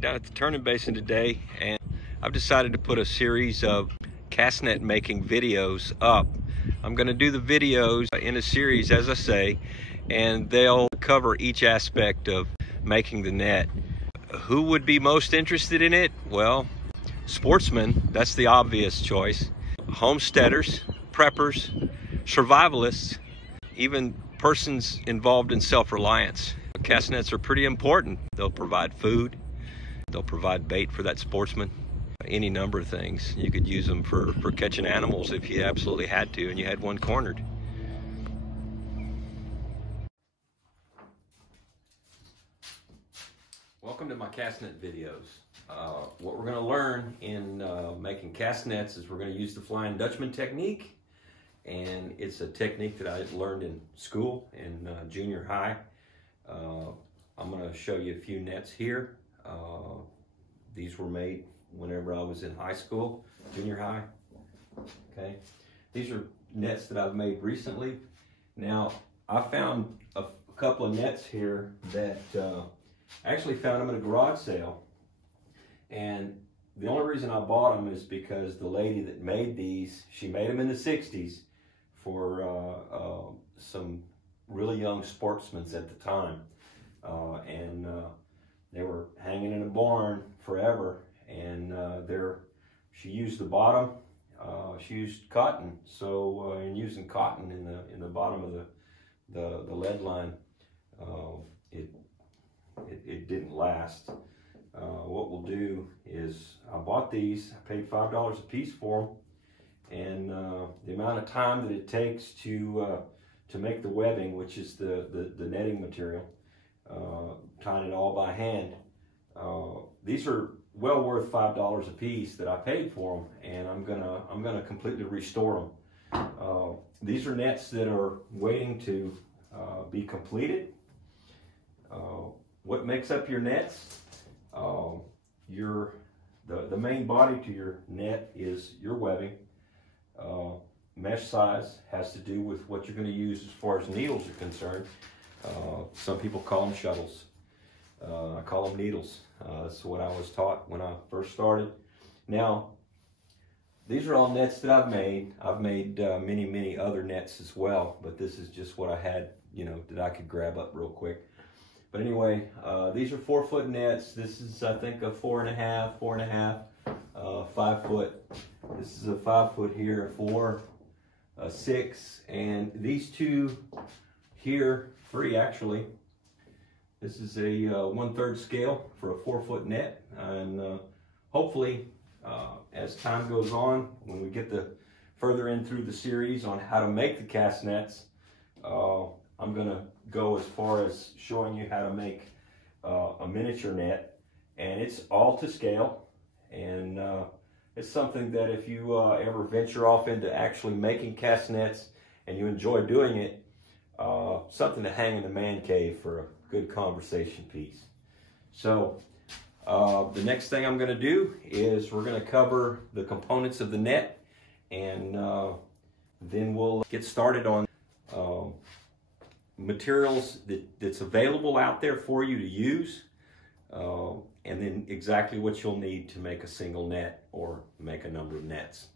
Down at the Turning Basin today, and I've decided to put a series of cast net making videos up. I'm going to do the videos in a series, as I say, and they'll cover each aspect of making the net. Who would be most interested in it? Well, sportsmen, that's the obvious choice. Homesteaders, preppers, survivalists, even persons involved in self-reliance. Cast nets are pretty important. They'll provide food, they'll provide bait for that sportsman, any number of things. You could use them for catching animals if you absolutely had to and you had one cornered. Welcome to my cast net videos. What we're going to learn in making cast nets is we're going to use the Flying Dutchman technique, and it's a technique that I learned in school in junior high. I'm going to show you a few nets here. These were made whenever I was in high school, junior high. Okay, these are nets that I've made recently. Now, I found a couple of nets here that I actually found them at a garage sale, and the only reason I bought them is because the lady that made these, she made them in the 60s for some really young sportsmen at the time, and they were hanging in a barn forever, and she used the bottom, she used cotton, so in using cotton in the bottom of the lead line, it didn't last. What we'll do is, I bought these, I paid $5 a piece for them, and the amount of time that it takes to make the webbing, which is the netting material, tying it all by hand. These are well worth $5 a piece that I paid for them, and I'm gonna completely restore them. These are nets that are waiting to be completed. What makes up your nets? The main body to your net is your webbing. Mesh size has to do with what you're going to use as far as needles are concerned. Some people call them shuttles. I call them needles. That's what I was taught when I first started. Now, these are all nets that I've made. I've made many other nets as well, but this is just what I had, that I could grab up real quick. But anyway, these are 4-foot nets. This is, I think, a 4.5, 5 foot. This is a 5 foot here, a 4, a 6, and these two here, 3 actually. This is a 1/3 scale for a 4-foot net, and hopefully, as time goes on, when we get further in through the series on how to make the cast nets, I'm gonna go as far as showing you how to make a miniature net, and it's all to scale, and it's something that if you ever venture off into actually making cast nets and you enjoy doing it, something to hang in the man cave for a good conversation piece. So the next thing I'm going to do is we're going to cover the components of the net, and then we'll get started on materials that's available out there for you to use, and then exactly what you'll need to make a single net or make a number of nets.